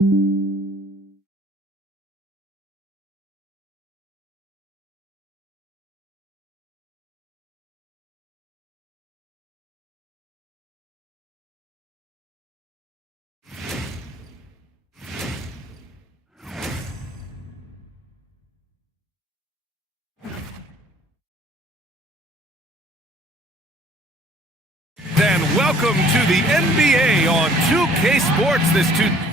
And welcome to the NBA on 2K Sports this Tuesday.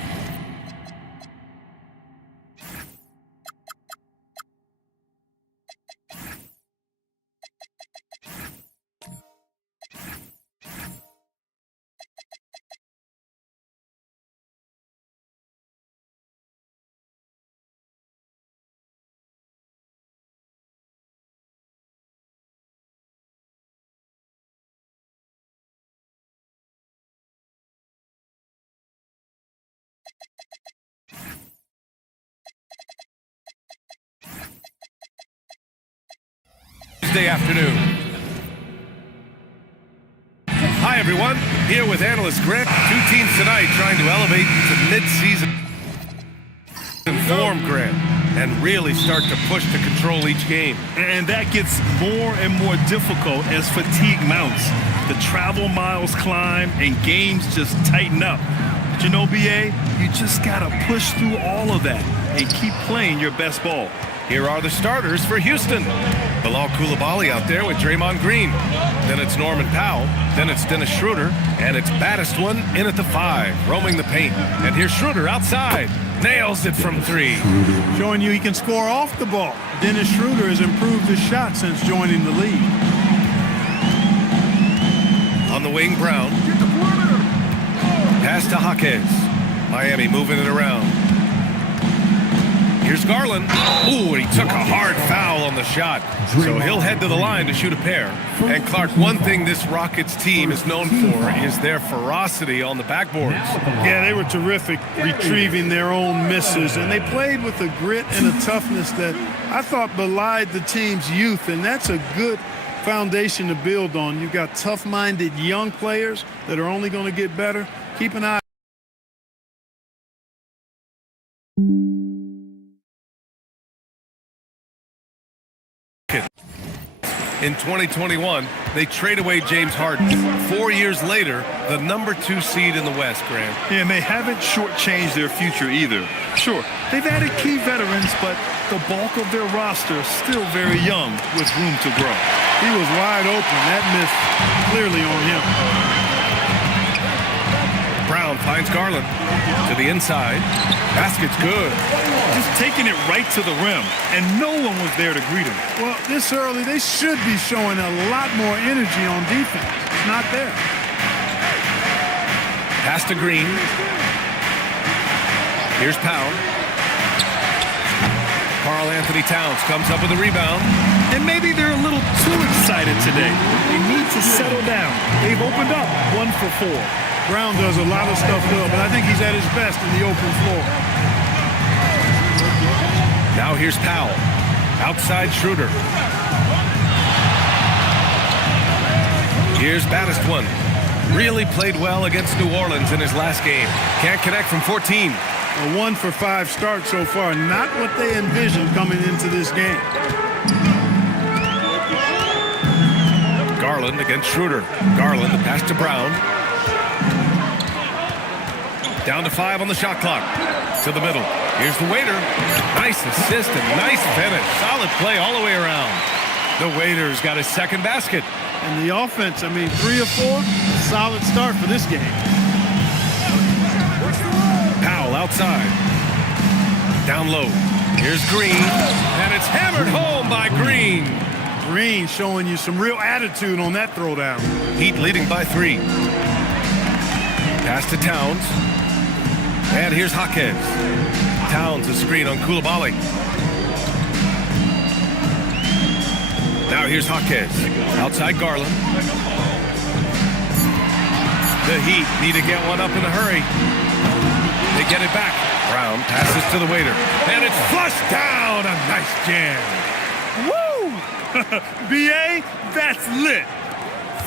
Tuesday afternoon. Hi everyone, here with analyst Grant. Two teams tonight trying to elevate to mid-season form, Grant, and really start to push to control each game. And that gets more and more difficult as fatigue mounts. The travel miles climb and games just tighten up. But you know, BA, you just gotta push through all of that and keep playing your best ball. Here are the starters for Houston. Bilal Coulibaly out there with Draymond Green. Then it's Norman Powell. Then it's Dennis Schroeder. And it's baddest one in at the 5, roaming the paint. And here's Schroeder outside. Nails it from 3. Showing you he can score off the ball. Dennis Schroeder has improved his shot since joining the league. On the wing, Brown. Pass to Jaquez. Miami moving it around. Here's Garland. Ooh, and he took a hard foul on the shot. So he'll head to the line to shoot a pair. And Clark, one thing this Rockets team is known for is their ferocity on the backboards. Yeah, they were terrific retrieving their own misses. And they played with a grit and a toughness that I thought belied the team's youth. And that's a good foundation to build on. You've got tough-minded young players that are only going to get better. Keep an eye. In 2021, they trade away James Harden. 4 years later, the #2 seed in the West, Grant. Yeah, and they haven't shortchanged their future either. Sure, they've added key veterans, but the bulk of their roster is still very young with room to grow. He was wide open. That miss clearly on him. Brown finds Garland to the inside. Basket's good. Just taking it right to the rim, and no one was there to greet him. Well, this early, they should be showing a lot more energy on defense. It's not there. Pass to Green. Here's Powell. Karl Anthony Towns comes up with a rebound. And maybe they're a little too excited today. They need to settle down. They've opened up 1 for 4. Brown does a lot of stuff well, but I think he's at his best in the open floor. Now here's Powell. Outside Schroeder. Here's baddest one. Really played well against New Orleans in his last game. Can't connect from 14. A 1 for 5 start so far. Not what they envisioned coming into this game. Garland against Schroeder. Garland, the pass to Brown. Down to 5 on the shot clock. To the middle. Here's the waiter. Nice assist and nice finish. Solid play all the way around. The waiter's got his second basket. And the offense, I mean, 3 of 4. A solid start for this game. Powell outside. Down low. Here's Green. And it's hammered home by Green. Green showing you some real attitude on that throwdown. Heat leading by 3. Pass to Towns. And here's Jaquez. Towns a screen on Coulibaly. Now here's Jaquez. Outside Garland. The Heat need to get one up in a hurry. They get it back. Brown passes to the waiter. And it's flushed down. A nice jam. Woo! BA, that's lit.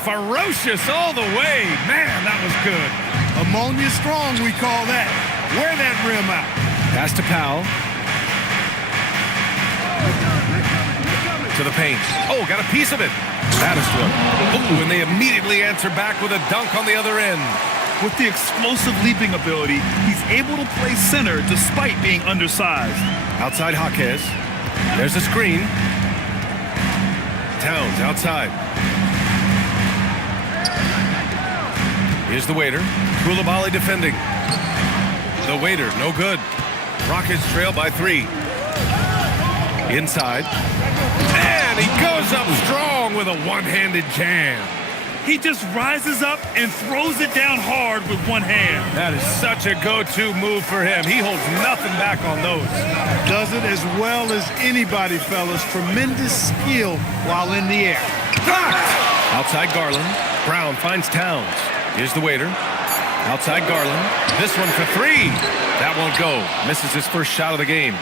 Ferocious all the way. Man, that was good. Ammonia strong, we call that. Wear that rim out. Pass to Powell. To the paint. Oh, got a piece of it. Baddest one. Oh, and they immediately answer back with a dunk on the other end. With the explosive leaping ability, he's able to play center despite being undersized. Outside Jaquez. There's a screen. Towns outside. Here's the waiter. Koulibaly defending. The waiter, no good. Rockets trail by 3. Inside. And he goes up strong with a one-handed jam. He just rises up and throws it down hard with one hand. That is such a go-to move for him. He holds nothing back on those. Does it as well as anybody, fellas. Tremendous skill while in the air. Outside Garland. Brown finds Towns. Here's the waiter. Outside Garland. This one for 3. That won't go. Misses his first shot of the game.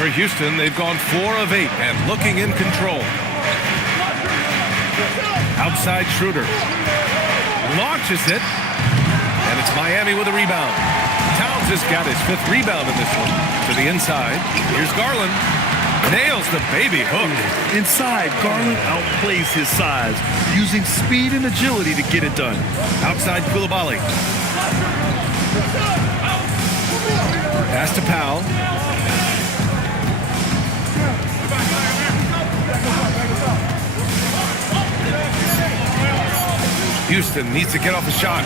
For Houston, they've gone 4 of 8 and looking in control. Outside Schroeder. Launches it. And it's Miami with a rebound. Towns has got his 5th rebound in this one. To the inside. Here's Garland. Nails the baby hook. Inside, Garland outplays his size, using speed and agility to get it done. Outside Koulibaly. Pass to Powell. Houston needs to get off a shot.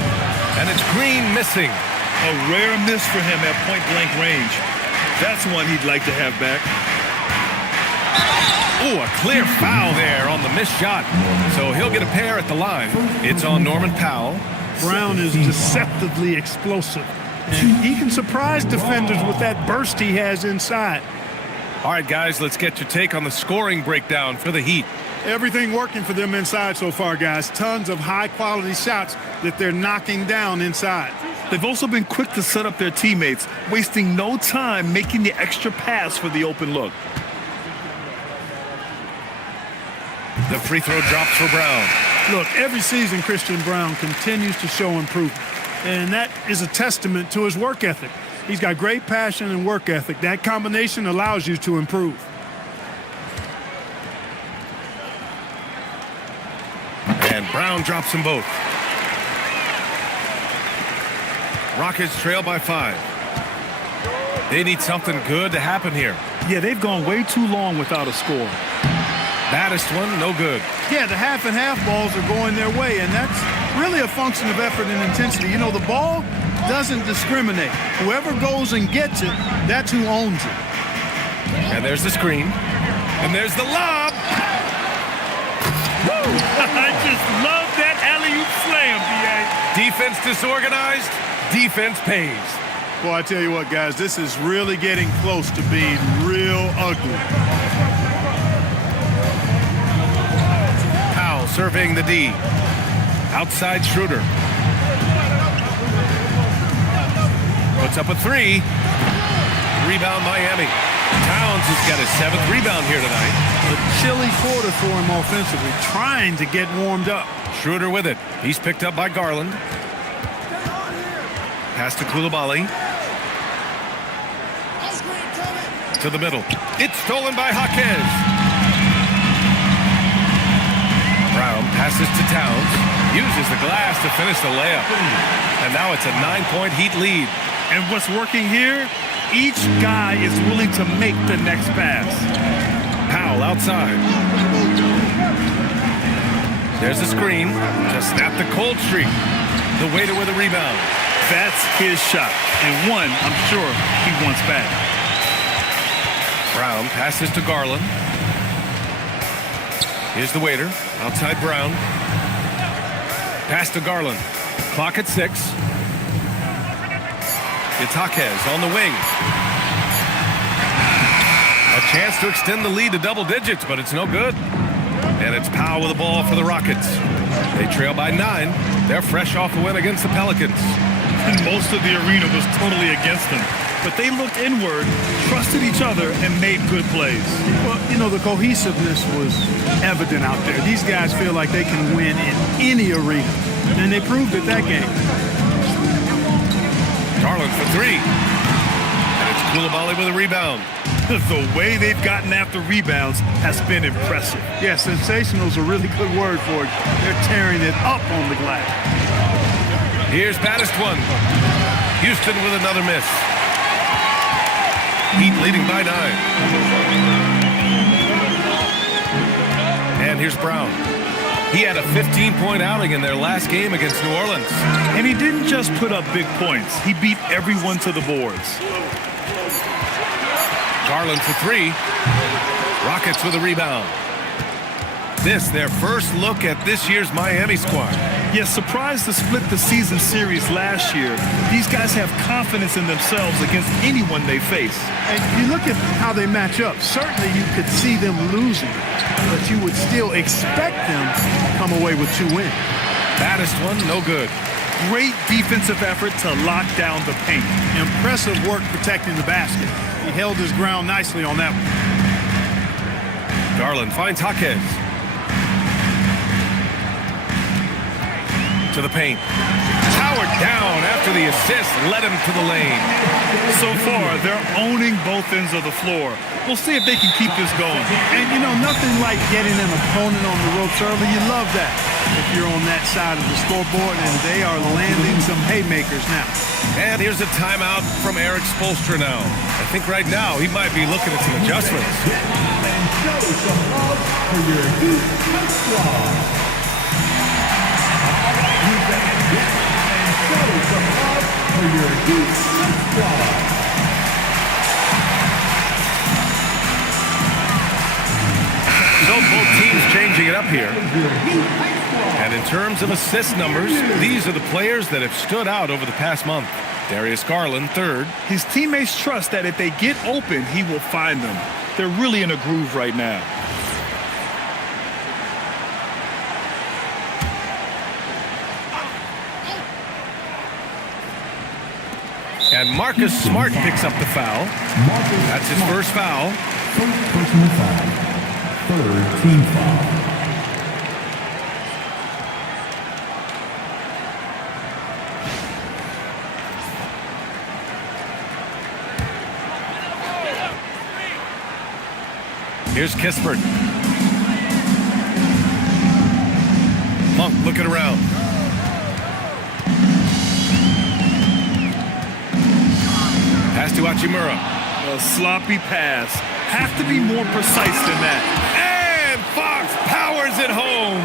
And it's Green missing. A rare miss for him at point-blank range. That's one he'd like to have back. Oh, a clear foul there on the missed shot. So he'll get a pair at the line. It's on Norman Powell. Brown is deceptively explosive. And he can surprise defenders with that burst he has inside. All right, guys, let's get your take on the scoring breakdown for the Heat. Everything working for them inside so far, guys. Tons of high-quality shots that they're knocking down inside. They've also been quick to set up their teammates, wasting no time making the extra pass for the open look. The free throw drops for Brown. Look, every season Christian Brown continues to show improvement, and that is a testament to his work ethic. He's got great passion and work ethic. That combination allows you to improve. And Brown drops them both. Rockets trail by 5. They need something good to happen here. Yeah, they've gone way too long without a score. Baddest one, no good. Yeah, the half-and-half balls are going their way, and that's really a function of effort and intensity. You know, the ball doesn't discriminate. Whoever goes and gets it, that's who owns it. And there's the screen. And there's the lob. Woo! I just love that alley-oop slam, B.A. Defense disorganized, defense pays. Well, I tell you what, guys, this is really getting close to being real ugly. Powell surveying the D. Outside Schroeder. Puts up a 3. Rebound Miami. Towns has got his 7th rebound here tonight. A chilly quarter for him offensively, trying to get warmed up. Schroeder with it. He's picked up by Garland. Pass to Koulibaly. To the middle. It's stolen by Jaquez. Brown passes to Towns. Uses the glass to finish the layup. And now it's a 9-point Heat lead. And what's working here? Each guy is willing to make the next pass. Powell outside. There's the screen to snap the cold streak. The waiter with a rebound. That's his shot, and one I'm sure he wants back. Brown passes to Garland. Here's the waiter. Outside Brown. Pass to Garland. Clock at 6. It's Jaquez on the wing. A chance to extend the lead to double digits, but it's no good. And it's Powell with the ball for the Rockets. They trail by 9. They're fresh off a win against the Pelicans. And most of the arena was totally against them. But they looked inward, trusted each other, and made good plays. Well, you know, the cohesiveness was evident out there. These guys feel like they can win in any arena, and they proved it that game. Garland for three. And it's Coulibaly with a rebound. The way they've gotten after rebounds has been impressive. Yeah, sensational is a really good word for it. They're tearing it up on the glass. Here's baddest one. Houston with another miss. Heat leading by 9. And here's Brown. He had a 15-point outing in their last game against New Orleans. And he didn't just put up big points. He beat everyone to the boards. Garland for three. Rockets with a rebound. This, their first look at this year's Miami squad. Yes, surprised to split the season series last year. These guys have confidence in themselves against anyone they face. And you look at how they match up. Certainly you could see them losing, but you would still expect them to come away with 2 wins. Baddest one, no good. Great defensive effort to lock down the paint. Impressive work protecting the basket. He held his ground nicely on that one. Garland finds Jaquez. To the paint. Towered down after the assist led him to the lane. So far, they're owning both ends of the floor. We'll see if they can keep this going. And, you know, nothing like getting an opponent on the ropes early. You love that if you're on that side of the scoreboard, and they are landing some haymakers now. And here's a timeout from Eric Spoelstra now. I think right now he might be looking at some adjustments. So both teams changing it up here. And in terms of assist numbers, these are the players that have stood out over the past month. Darius Garland, third. His teammates trust that if they get open, he will find them. They're really in a groove right now. And Marcus Smart picks up the foul. That's his first foul. First personal foul. Third team foul. Here's Kispert. Monk looking around. Pass to Hachimura. A sloppy pass. Have to be more precise than that. And Fox powers it home.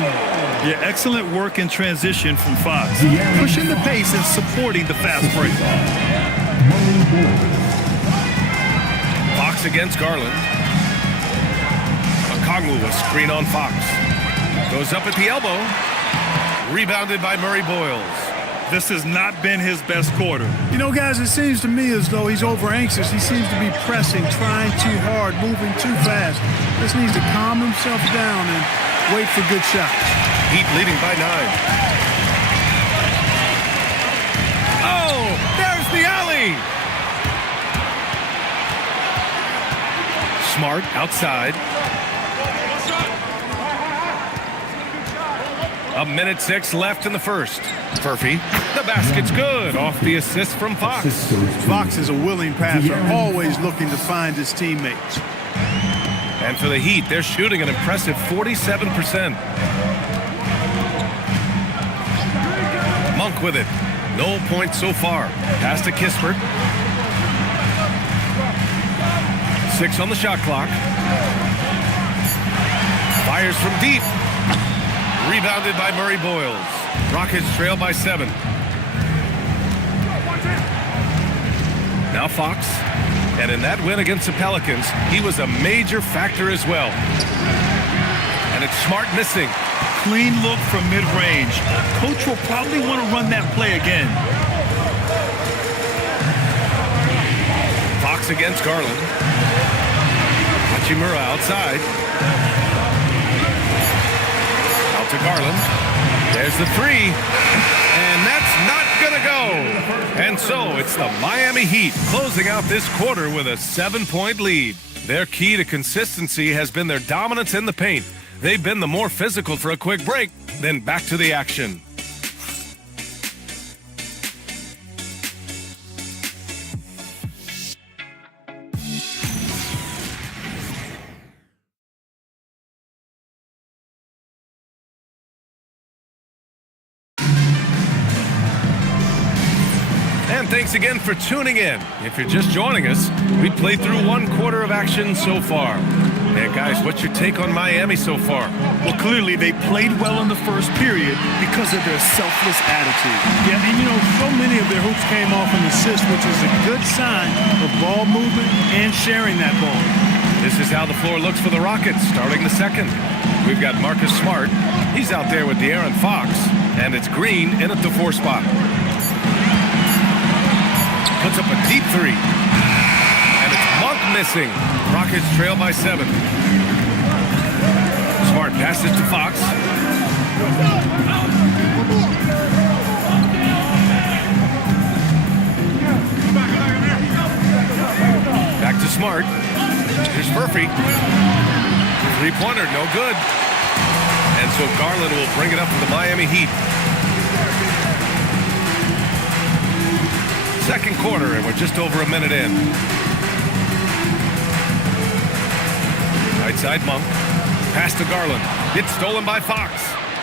Yeah, excellent work in transition from Fox. Pushing the pace and supporting the fast break. Fox against Garland. Okongwu, a screen on Fox. Goes up at the elbow. Rebounded by Murray Boyles. This has not been his best quarter. You know, guys, it seems to me as though he's over anxious. He seems to be pressing, trying too hard, moving too fast. Just needs to calm himself down and wait for good shots. Heat leading by 9. Oh, there's the alley. Smart outside. A minute 6 left in the first. Furphy, the basket's good off the assist from Fox. Fox is a willing passer, always looking to find his teammates. And for the Heat, they're shooting an impressive 47%. Monk with it. No points so far. Pass to Kispert. 6 on the shot clock. Fires from deep. Rebounded by Murray Boyles. Rockets trail by 7. Now Fox. And in that win against the Pelicans, he was a major factor as well. And it's Smart missing. Clean look from mid-range. Coach will probably want to run that play again. Fox against Garland. Hachimura outside. Out to Garland. There's the 3. And that's not going to go. And so it's the Miami Heat closing out this quarter with a 7-point lead. Their key to consistency has been their dominance in the paint. They've been the more physical for a quick break, then back to the action. And thanks again for tuning in. If you're just joining us, we played through 1 quarter of action so far. And guys, what's your take on Miami so far? Well, clearly they played well in the first period because of their selfless attitude. Yeah, and you know, so many of their hoops came off an assist, which is a good sign of ball movement and sharing that ball. This is how the floor looks for the Rockets starting the second. We've got Marcus Smart. He's out there with De'Aaron Fox. And it's Green in at the 4 spot. Puts up a deep 3. And it's Monk missing. Rockets trail by 7. Smart passes to Fox. Back to Smart. Here's Murphy. 3-pointer, no good. And so Garland will bring it up for the Miami Heat. Second quarter, and we're just over a minute in. Right side Monk. Pass to Garland. It's stolen by Fox.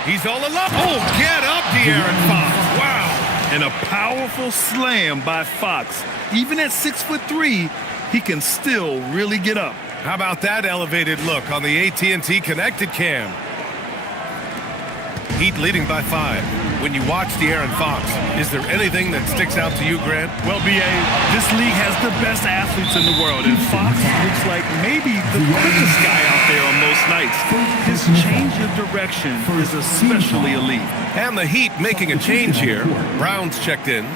He's all alone. Oh, get up, De'Aaron Fox. Wow. And a powerful slam by Fox. Even at 6'3", he can still really get up. How about that elevated look on the AT&T connected cam? Heat leading by 5. When you watch De'Aaron Fox, is there anything that sticks out to you, Grant? Well, B.A., this league has the best athletes in the world, and Fox looks like maybe the quickest guy out there on most nights. His change of direction is especially elite. And the Heat making a change here. Brown's checked in.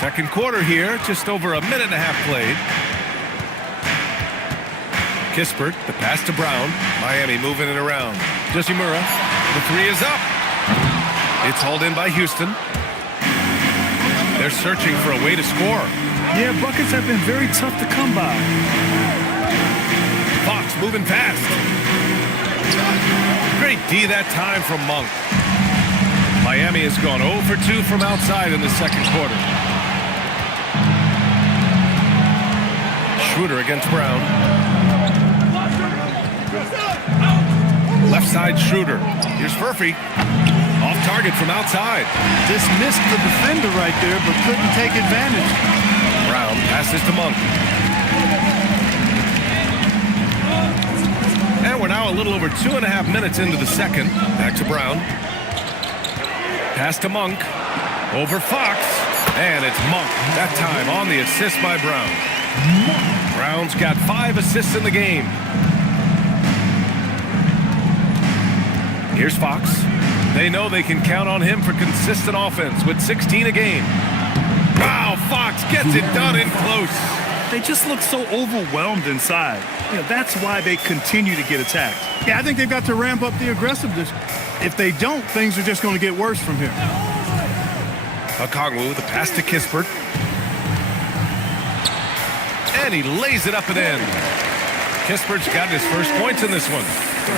Second quarter here, just over a minute and a half played. Kispert, the pass to Brown. Miami moving it around. Yoshimura, the 3 is up. It's hauled in by Houston. They're searching for a way to score. Yeah, buckets have been very tough to come by. Fox moving fast. Great D that time from Monk. Miami has gone 0 for 2 from outside in the second quarter. Schroeder against Brown. Left side Schroeder. Here's Murphy. Off target from outside. Just missed the defender right there, but couldn't take advantage. Brown passes to Monk. And we're now a little over 2.5 minutes into the second. Back to Brown. Pass to Monk. Over Fox. And it's Monk. That time on the assist by Brown. Brown's got 5 assists in the game. Here's Fox. They know they can count on him for consistent offense with 16 a game. Wow, Fox gets it done in close. They just look so overwhelmed inside. You know, that's why they continue to get attacked. Yeah, I think they've got to ramp up the aggressiveness. If they don't, things are just going to get worse from here. Okongwu, the pass to Kispert. And he lays it up and in. Kispert's got his first points in this one.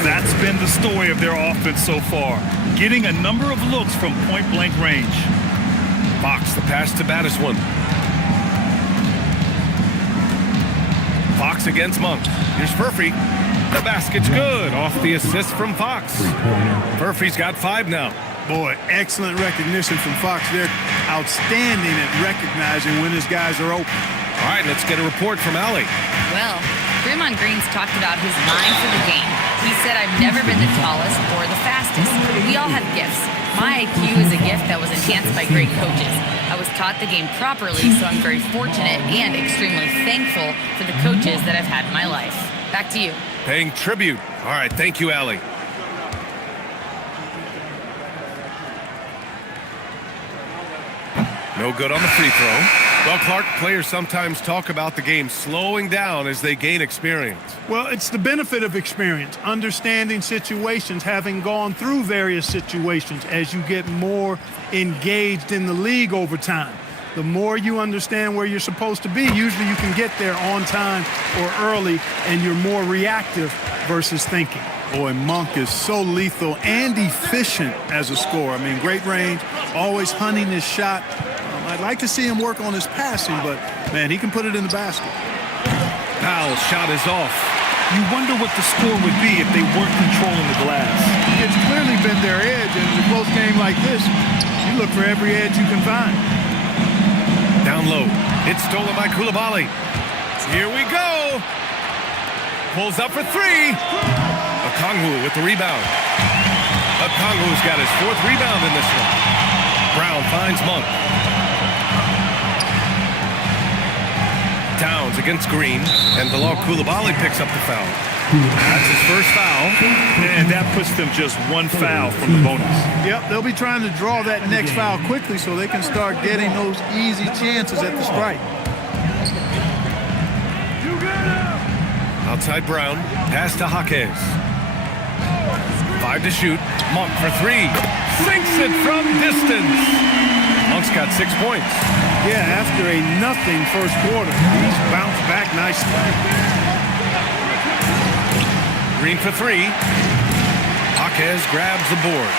That's been the story of their offense so far. Getting a number of looks from point-blank range. Fox, the pass to Battiswan. Fox against Monk. Here's Murphy. The basket's good. Off the assist from Fox. Murphy's got 5 now. Boy, excellent recognition from Fox there. Outstanding at recognizing when his guys are open. All right, let's get a report from Allie. Well, Draymond Green's talked about his mind for the game. He said, I've never been the tallest or the fastest. We all have gifts. My IQ is a gift that was enhanced by great coaches. I was taught the game properly, so I'm very fortunate and extremely thankful for the coaches that I've had in my life. Back to you. Paying tribute. All right, thank you, Allie. No good on the free throw. Well, Clark, players sometimes talk about the game slowing down as they gain experience. Well, it's the benefit of experience, understanding situations, having gone through various situations as you get more engaged in the league over time. The more you understand where you're supposed to be, usually you can get there on time or early, and you're more reactive versus thinking. Boy, Monk is so lethal and efficient as a scorer. I mean, great range, always hunting his shot. I'd like to see him work on his passing, but, man, he can put it in the basket. Powell's shot is off. You wonder what the score would be if they weren't controlling the glass. It's clearly been their edge, and in a close game game like this, you look for every edge you can find. Down low. It's stolen by Koulibaly. Here we go. Pulls up for three. Okongwu with the rebound. Okongwu's got his 4th rebound in this one. Brown finds Monk. Towns against Green, and Bilal Koulibaly picks up the foul. That's his first foul. And that puts them just 1 foul from the bonus. Yep, they'll be trying to draw that next foul quickly so they can start getting those easy chances at the strike. Outside Brown, pass to Jaquez. 5 to shoot. Monk for 3. Sinks it from distance. Monk's got 6 points. Yeah, after a nothing first quarter, he's bounced back nicely. Green for 3. Jaquez grabs the board.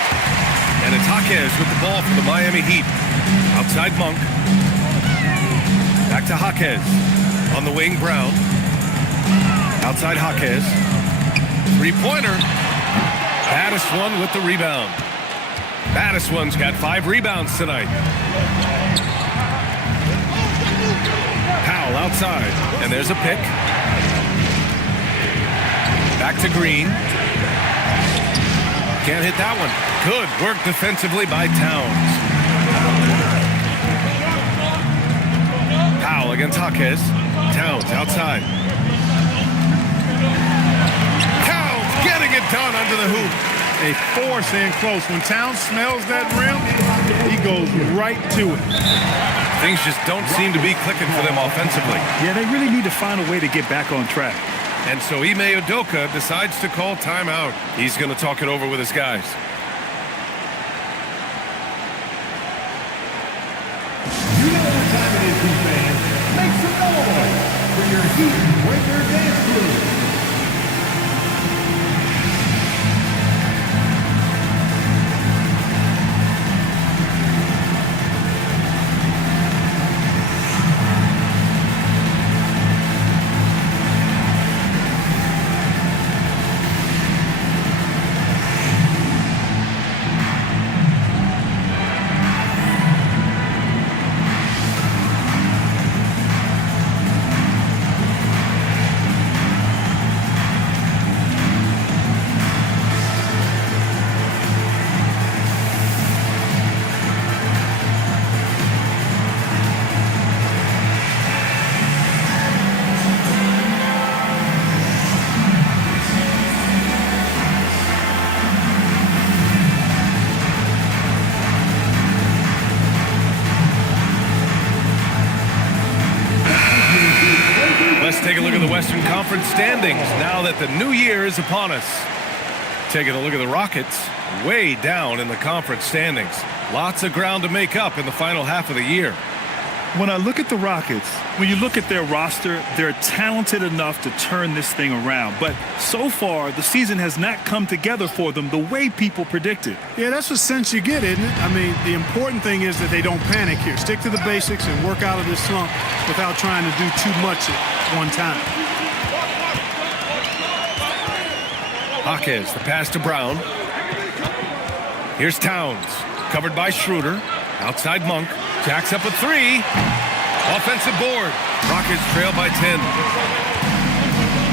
And it's Jaquez with the ball for the Miami Heat. Outside Monk. Back to Jaquez. On the wing, Brown. Outside Jaquez. 3-pointer. Baddest-one with the rebound. Baddest-one's got 5 rebounds tonight. Powell outside. And there's a pick. Back to Green. Can't hit that one. Good work defensively by Towns. Powell against Jaquez. Towns outside. Towns getting it done under the hoop. They force in close. When Towns smells that rim, he goes right to it. Things just don't seem to be clicking for them offensively. Yeah, they really need to find a way to get back on track. And so Ime Udoka decides to call timeout. He's going to talk it over with his guys. You know what time it is, Heat fans. Make some noise for your Heat Breaker Dance Crew. Let's take a look at the Western Conference standings now that the new year is upon us. Taking a look at the Rockets, way down in the conference standings. Lots of ground to make up in the final half of the year. When I look at the Rockets, when you look at their roster, they're talented enough to turn this thing around. But so far, the season has not come together for them the way people predicted. Yeah, that's the sense you get, isn't it? I mean, the important thing is that they don't panic here. Stick to the basics and work out of this slump without trying to do too much at one time. Jaquez, the pass to Brown. Here's Towns, covered by Schroeder. Outside Monk, jacks up a 3. Offensive board. Rockets trail by 10.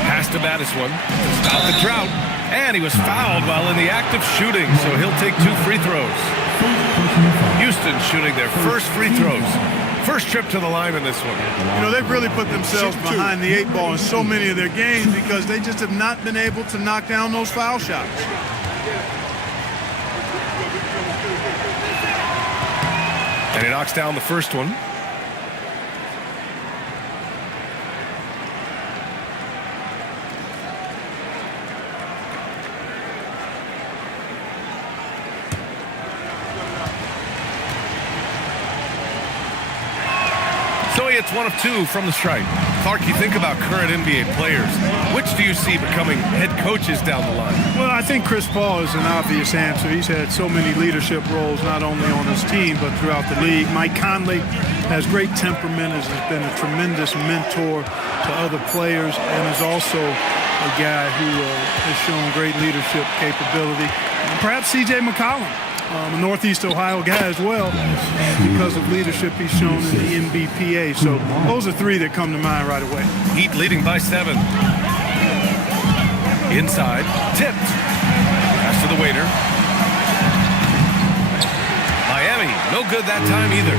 Pass to Baddest-one. Stop the drought. And he was fouled while in the act of shooting, so he'll take 2 free throws. Houston shooting their first free throws. First trip to the line in this one. You know, they've really put themselves behind the 8 ball in so many of their games because they just have not been able to knock down those foul shots. And he knocks down the first one. So he hits 1 of 2 from the stripe. Clark, you think about current NBA players. Which do you see becoming head coaches down the line? Well, I think Chris Paul is an obvious answer. He's had so many leadership roles, not only on his team, but throughout the league. Mike Conley has great temperament, has been a tremendous mentor to other players, and is also a guy who has shown great leadership capability. And perhaps C.J. McCollum. a Northeast Ohio guy as well, and because of leadership he's shown in the MBPA. So those are three that come to mind right away. Heat leading by 7. Inside, tipped. Pass to the waiter. Miami, no good that time either.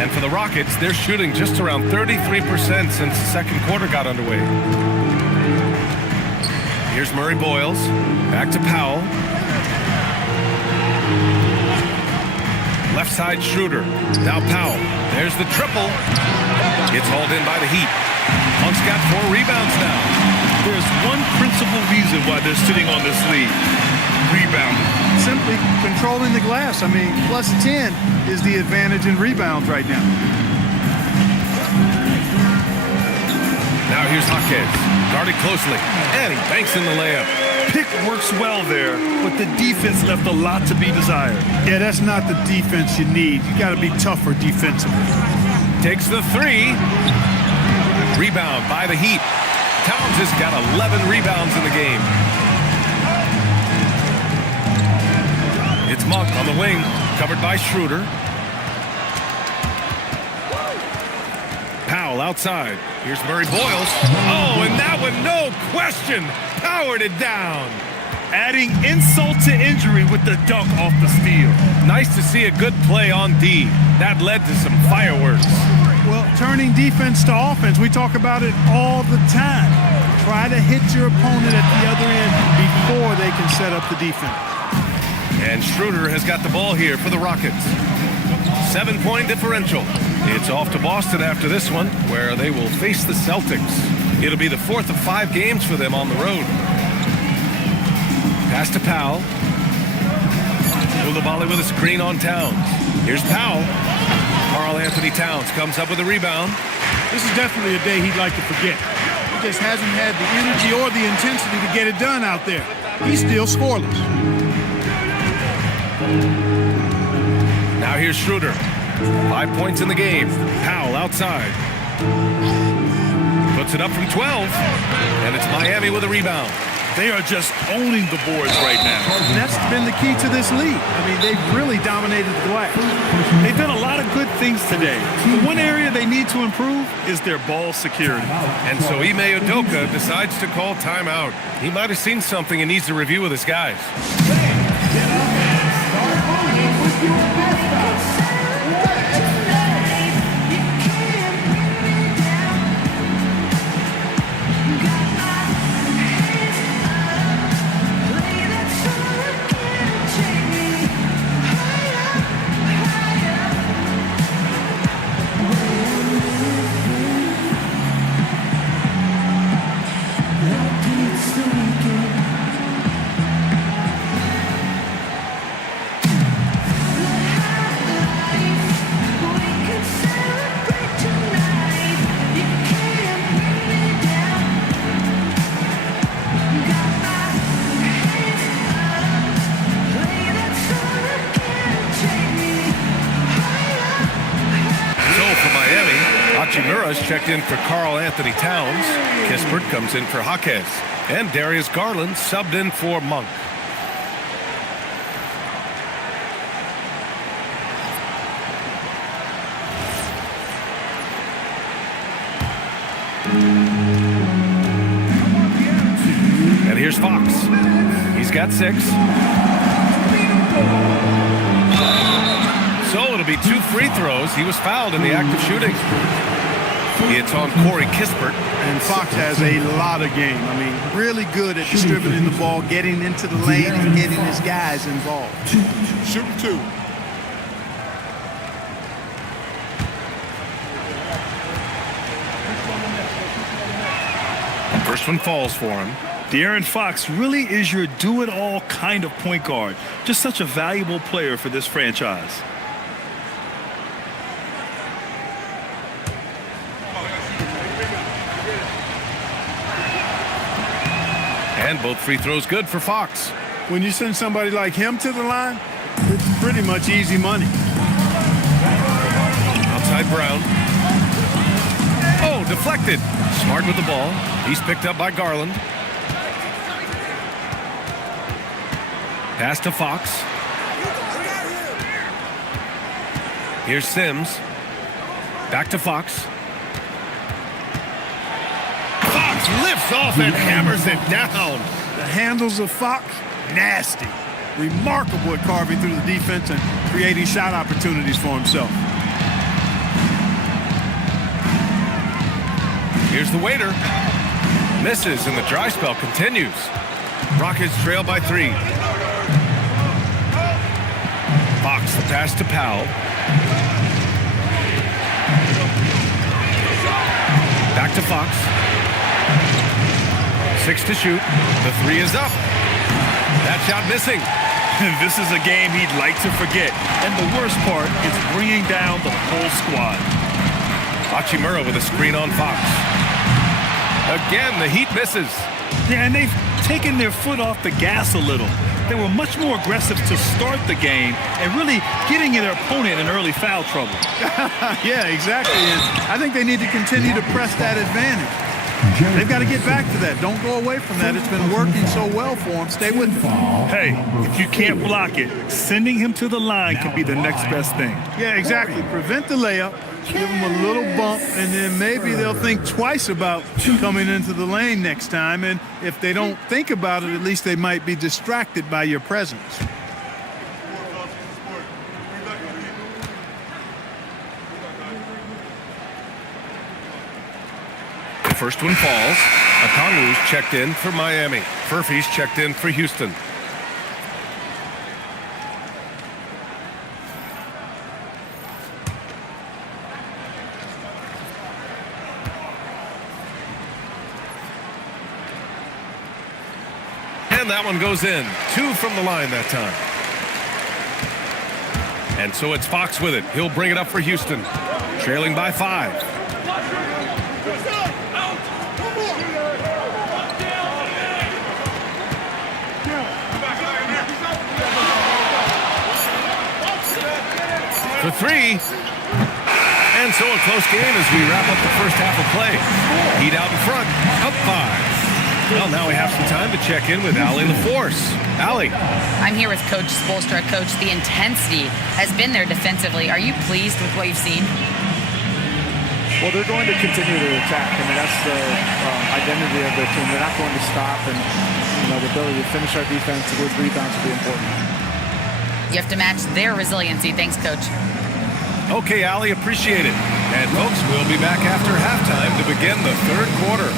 And for the Rockets, they're shooting just around 33% since the second quarter got underway. Here's Murray Boyles. Back to Powell. Left side Schroeder. Now Powell. There's the triple. It's hauled in by the Heat. Monk's got 4 rebounds now. There's one principal reason why they're sitting on this lead. Rebounding. Simply controlling the glass. I mean, plus 10 is the advantage in rebounds right now. Now here's Jaquez. Guarded closely. And he banks in the layup. Pick works well there, but the defense left a lot to be desired. Yeah, that's not the defense you need. You got to be tougher defensively. Takes the 3. Rebound by the Heat. Towns has got 11 rebounds in the game. It's Monk on the wing, covered by Schroeder. Powell outside. Here's Murray Boyles. Oh, and that one, no question, powered it down. Adding insult to injury with the dunk off the steal. Nice to see a good play on D. That led to some fireworks. Well, turning defense to offense, we talk about it all the time. Try to hit your opponent at the other end before they can set up the defense. And Schroeder has got the ball here for the Rockets. 7-point differential. It's off to Boston after this one, where they will face the Celtics. It'll be the 4th of 5 games for them on the road. Pass to Powell. Coulibaly with a screen on Towns. Here's Powell. Karl Anthony Towns comes up with a rebound. This is definitely a day he'd like to forget. He just hasn't had the energy or the intensity to get it done out there. He's still scoreless. Now here's Schroeder. 5 points in the game. Powell outside. Puts it up from 12. And it's Miami with a rebound. They are just owning the boards right now. And that's been the key to this league. I mean, they've really dominated the glass. They've done a lot of good things today. The one area they need to improve is their ball security. And so Ime Udoka decides to call timeout. He might have seen something and needs a review with his guys. Checked in for Karl Anthony Towns. Kispert comes in for Jaquez. And Darius Garland subbed in for Monk. And here's Fox. He's got 6. So it'll be 2 free throws. He was fouled in the act of shooting. It's on Corey Kispert. And Fox has a lot of game. I mean, really good at distributing the ball, getting into the lane, and getting his guys involved. Shooting 2. First one falls for him. De'Aaron Fox really is your do-it-all kind of point guard. Just such a valuable player for this franchise. And both free throws good for Fox. When you send somebody like him to the line, it's pretty much easy money. Outside Brown. Oh, deflected. Smart with the ball. He's picked up by Garland. Pass to Fox. Here's Sims. Back to Fox. Fox lifts off and hammers it down. The handles of Fox, nasty. Remarkable at carving through the defense and creating shot opportunities for himself. Here's the waiter. Misses, and the dry spell continues. Rockets trail by 3. Fox, the pass to Powell. Back to Fox. 6 to shoot. The 3 is up. That shot missing. This is a game he'd like to forget. And the worst part is bringing down the whole squad. Hachimura with a screen on Fox. Again, the Heat misses. Yeah, and they've taken their foot off the gas a little. They were much more aggressive to start the game and really getting their opponent in early foul trouble. Yeah, exactly. And I think they need to continue to press that advantage. They've got to get back to that. Don't go away from that. It's been working so well for them. Stay with it. Hey, if you can't block it, sending him to the line can be the next best thing. Yeah, exactly. Prevent the layup, give them a little bump, and then maybe they'll think twice about coming into the lane next time. And if they don't think about it, at least they might be distracted by your presence. The first one falls. Okongwu's checked in for Miami. Furphy's checked in for Houston. And that one goes in. 2 from the line that time. And so it's Fox with it. He'll bring it up for Houston. Trailing by 5. For 3. And so a close game as we wrap up the first half of play. Heat out in front. Up 5. Well, now we have some time to check in with Allie LaForce. Allie. I'm here with Coach Spoelstra. Coach, the intensity has been there defensively. Are you pleased with what you've seen? Well, they're going to continue to attack. I mean, that's the identity of their team. They're not going to stop, and the ability to finish our defense with rebounds will be important. You have to match their resiliency. Thanks, Coach. Okay, Allie, appreciate it. And folks, we'll be back after halftime to begin the third quarter.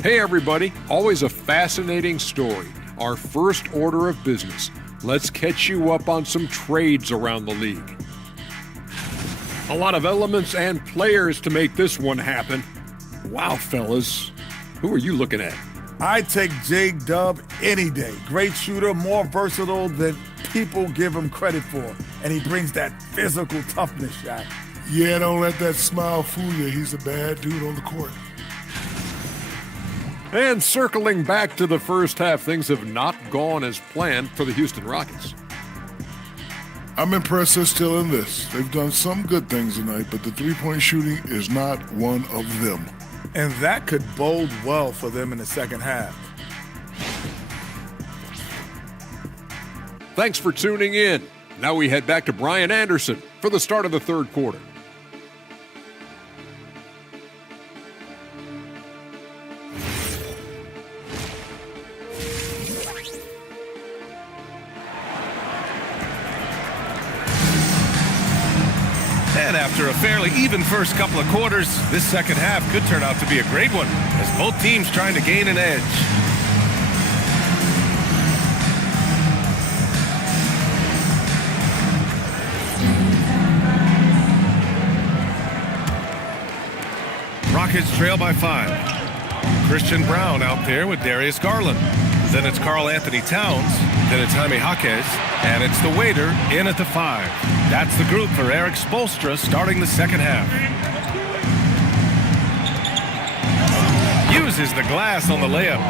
Hey everybody, always a fascinating story. Our first order of business. Let's catch you up on some trades around the league. A lot of elements and players to make this one happen. Wow, fellas, who are you looking at? I take J-Dub any day. Great shooter, more versatile than people give him credit for. And he brings that physical toughness shot. Yeah, don't let that smile fool you. He's a bad dude on the court. And circling back to the first half, things have not gone as planned for the Houston Rockets. I'm impressed they're still in this. They've done some good things tonight, but the three-point shooting is not one of them. And that could bode well for them in the second half. Thanks for tuning in. Now we head back to Brian Anderson for the start of the third quarter. And after a fairly even first couple of quarters, this second half could turn out to be a great one as both teams trying to gain an edge. Rockets trail by 5. Christian Brown out there with Darius Garland. Then it's Karl Anthony Towns. Then it's Jaime Jaquez. And it's the waiter in at the 5. That's the group for Eric Spoelstra starting the second half. Uses the glass on the layup.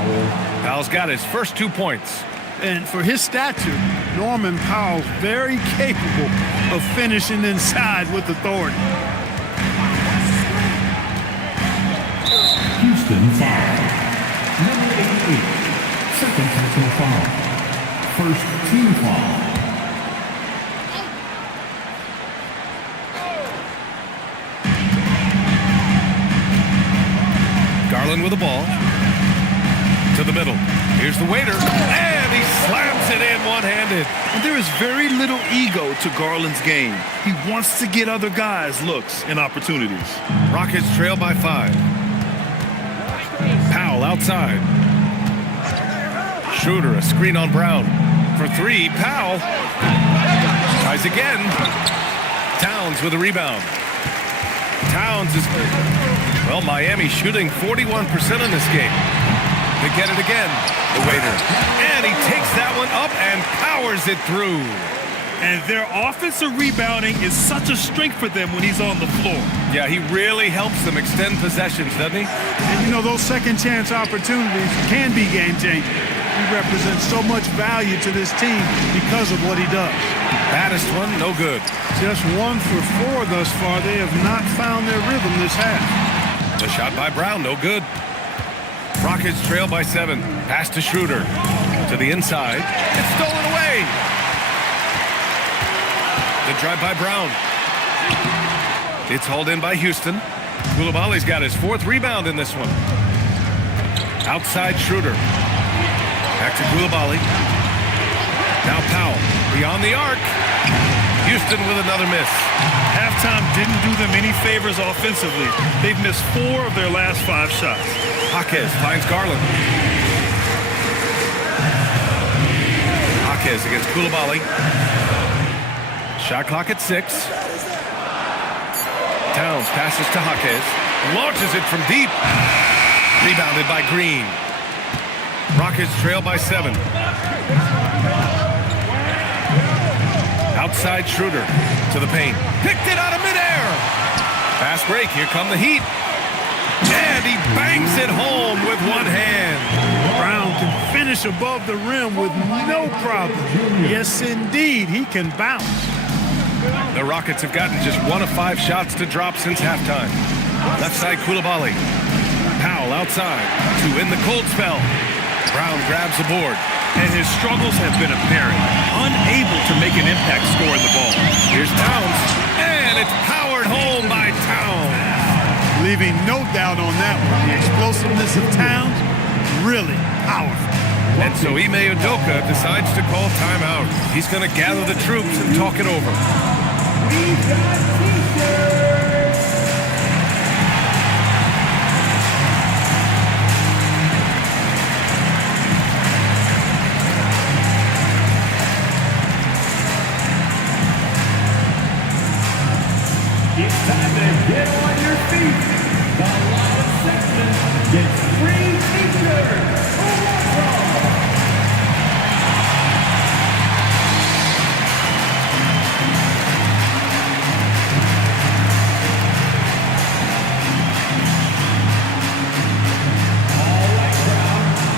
Powell's got his first 2 points. And for his stature, Norman Powell's very capable of finishing inside with authority. Houston foul. Number 88, second personal foul. First team foul. Garland with the ball. To the middle. Here's the waiter. And he slams it in one-handed. And there is very little ego to Garland's game. He wants to get other guys looks and opportunities. Rockets trail by 5. Powell outside. Schroeder, a screen on Brown. For 3, Powell. Tries again. Towns with a rebound. Towns is... Well, Miami shooting 41% in this game. They get it again. The waiter. And he takes that one up and powers it through. And their offensive rebounding is such a strength for them when he's on the floor. Yeah, he really helps them extend possessions, doesn't he? And you know, those second chance opportunities can be game changing. He represents so much value to this team because of what he does. Baddest one, no good. Just 1 for 4 thus far. They have not found their rhythm this half. The shot by Brown, no good. Rockets trail by 7. Pass to Schroeder. To the inside. It's stolen away. The drive by Brown. It's hauled in by Houston. Koulibaly's got his 4th rebound in this one. Outside Schroeder. Back to Koulibaly. Now Powell. Beyond the arc. Houston with another miss. Halftime didn't do them any favors offensively. They've missed 4 of their last 5 shots. Jaquez finds Garland. Jaquez against Koulibaly. Shot clock at 6. Towns passes to Jaquez. Launches it from deep. Rebounded by Green. Rockets trail by 7. Outside Schroeder to the paint. Picked it out of midair. Fast break. Here come the Heat. And he bangs it home with one hand. Brown can finish above the rim with no problem. Yes, indeed, he can bounce. The Rockets have gotten just 1 of 5 shots to drop since halftime. Left side Koulibaly. Powell outside to end the cold spell. Brown grabs the board. And his struggles have been apparent. Unable to make an impact scoring the ball. Here's Towns. And it's powered home by Towns. Leaving no doubt on that one. The explosiveness of Towns, really powerful. And so Ime Udoka decides to call timeout. He's going to gather the troops and talk it over. We've got t-shirts. It's time to get on your feet. The live section gets free t-shirts. All right, crowd.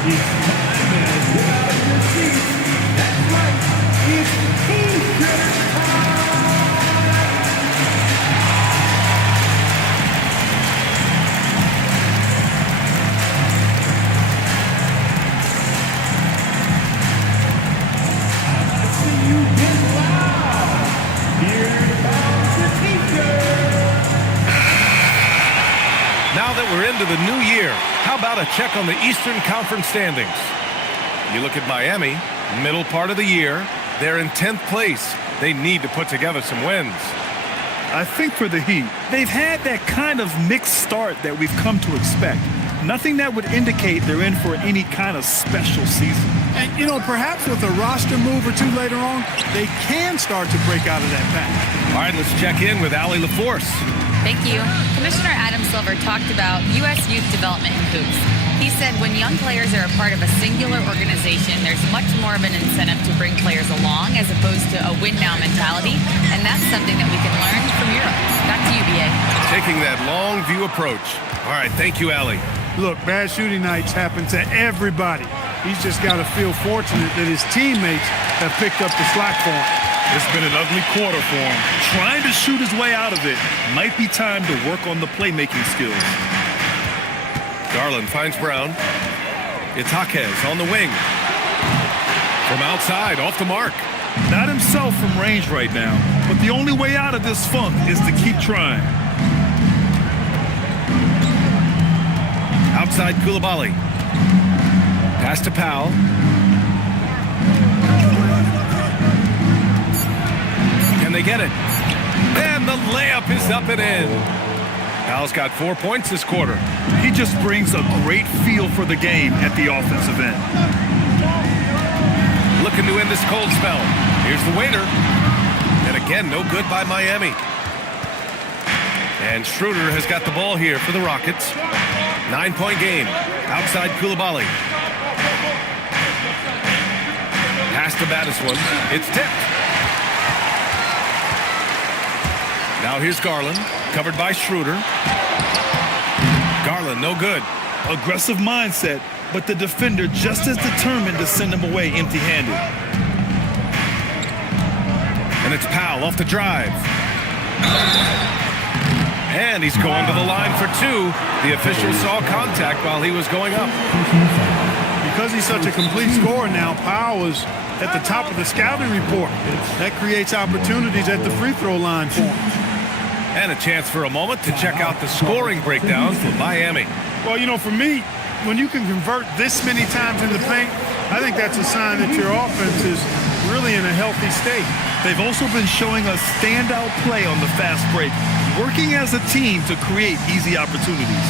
It's time to get out of your seats. That's right. It's t-shirt time. Now that we're into the new year, how about a check on the Eastern Conference standings? You look at Miami, middle part of the year, they're in 10th place. They need to put together some wins. I think for the Heat, they've had that kind of mixed start that we've come to expect. Nothing that would indicate they're in for any kind of special season. And, you know, perhaps with a roster move or 2 later on, they can start to break out of that pack. All right, let's check in with Allie LaForce. Thank you. Commissioner Adam Silver talked about U.S. youth development in hoops. He said when young players are a part of a singular organization, there's much more of an incentive to bring players along as opposed to a win-now mentality, and that's something that we can learn from Europe. Back to you, B.A. Taking that long view approach. All right, thank you, Allie. Look, bad shooting nights happen to everybody. He's just got to feel fortunate that his teammates have picked up the slack for him. It's been an ugly quarter for him. Trying to shoot his way out of it might be time to work on the playmaking skills. Garland finds Brown. It's Jaquez on the wing. From outside, off the mark. Not himself from range right now, but the only way out of this funk is to keep trying. Outside Koulibaly. Pass to Powell. Can they get it? And the layup is up and in. Powell's got 4 points this quarter. He just brings a great feel for the game at the offensive end. Looking to end this cold spell. Here's the waiter. And again, no good by Miami. And Schroeder has got the ball here for the Rockets. 9-point game. Outside Koulibaly. Pass to Battiswan. It's tipped. Now here's Garland. Covered by Schroeder. Garland, no good. Aggressive mindset, but the defender just as determined to send him away empty-handed. And it's Powell off the drive. And he's going to the line for two. The official saw contact while he was going up. Because he's such a complete scorer now, Powell is at the top of the scouting report. That creates opportunities at the free throw line for him. And a chance for a moment to check out the scoring breakdown for Miami. Well, you know, for me, when you can convert this many times in the paint, I think that's a sign that your offense is really in a healthy state. They've also been showing us standout play on the fast break, working as a team to create easy opportunities.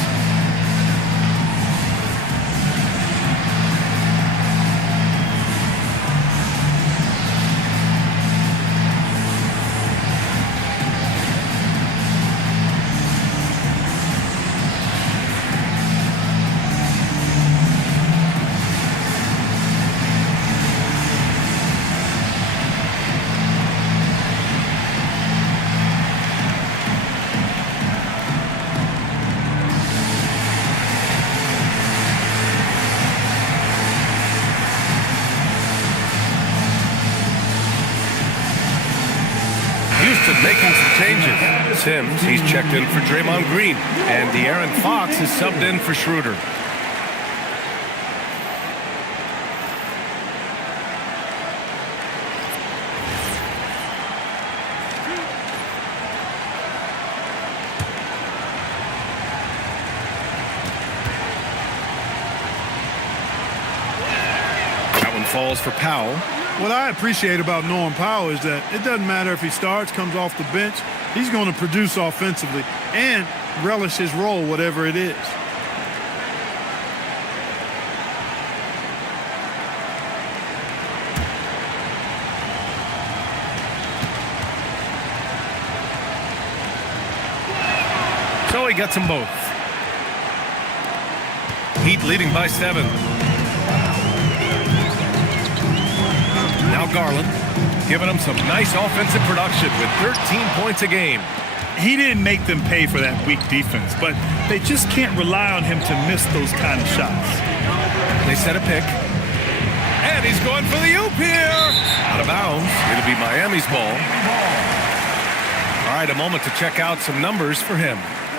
Houston making some changes. Sims, he's checked in for Draymond Green. And De'Aaron Fox is subbed in for Schroeder. That one falls for Powell. What I appreciate about Norman Powell is that it doesn't matter if he starts, comes off the bench, he's going to produce offensively and relish his role, whatever it is. So he gets them both. Heat leading by 7. Now Garland giving them some nice offensive production with 13 points a game. He didn't make them pay for that weak defense, but they just can't rely on him to miss those kind of shots. They set a pick. And he's going for the oop here. Out of bounds. It'll be Miami's ball. All right, a moment to check out some numbers for him.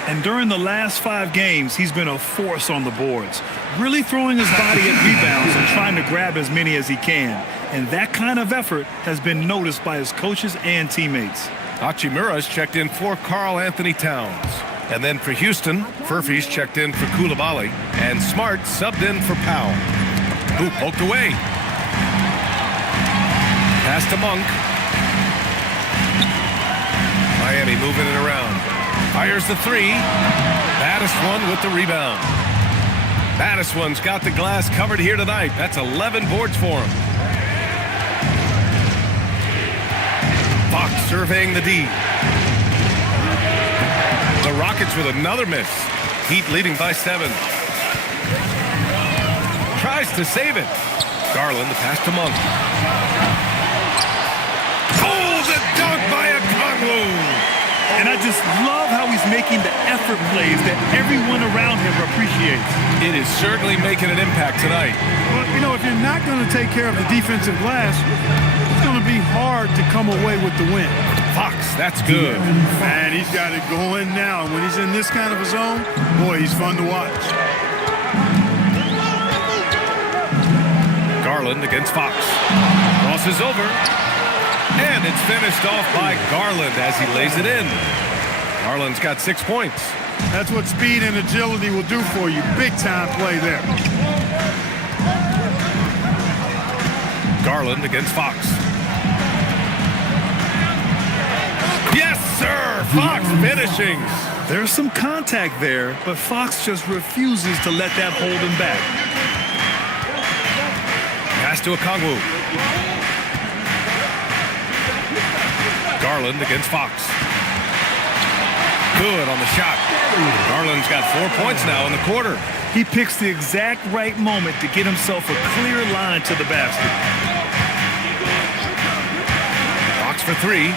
And during the last 5 games, he's been a force on the boards, really throwing his body at rebounds and trying to grab as many as he can. And that kind of effort has been noticed by his coaches and teammates. Hachimura's checked in for Karl Anthony Towns. And then for Houston, Furphy's checked in for Koulibaly. And Smart subbed in for Powell. Who poked away. Pass to Monk. Miami moving it around. Fires the 3. Battiswan with the rebound. Battiswan's got the glass covered here tonight. That's 11 boards for him. Fox surveying the D. The Rockets with another miss. Heat leading by 7. Tries to save it. Garland, the pass to Monk. Oh, the dunk by Okongwu. And I just love how he's making the effort plays that everyone around him appreciates. It is certainly making an impact tonight. Well, you know, if you're not going to take care of the defensive glass, it's going to be hard to come away with the win. Fox, that's good. Man, he's got it going now. When he's in this kind of a zone, boy, he's fun to watch. Garland against Fox. Crosses over. And it's finished off by Garland as he lays it in. Garland's got 6 points. That's what speed and agility will do for you. Big time play there. Garland against Fox. Yes, sir! Fox finishing. There's some contact there, but Fox just refuses to let that hold him back. Pass to Okongwu. Garland against Fox. Good on the shot. Garland's got 4 points now in the quarter. He picks the exact right moment to get himself a clear line to the basket. Fox for 3.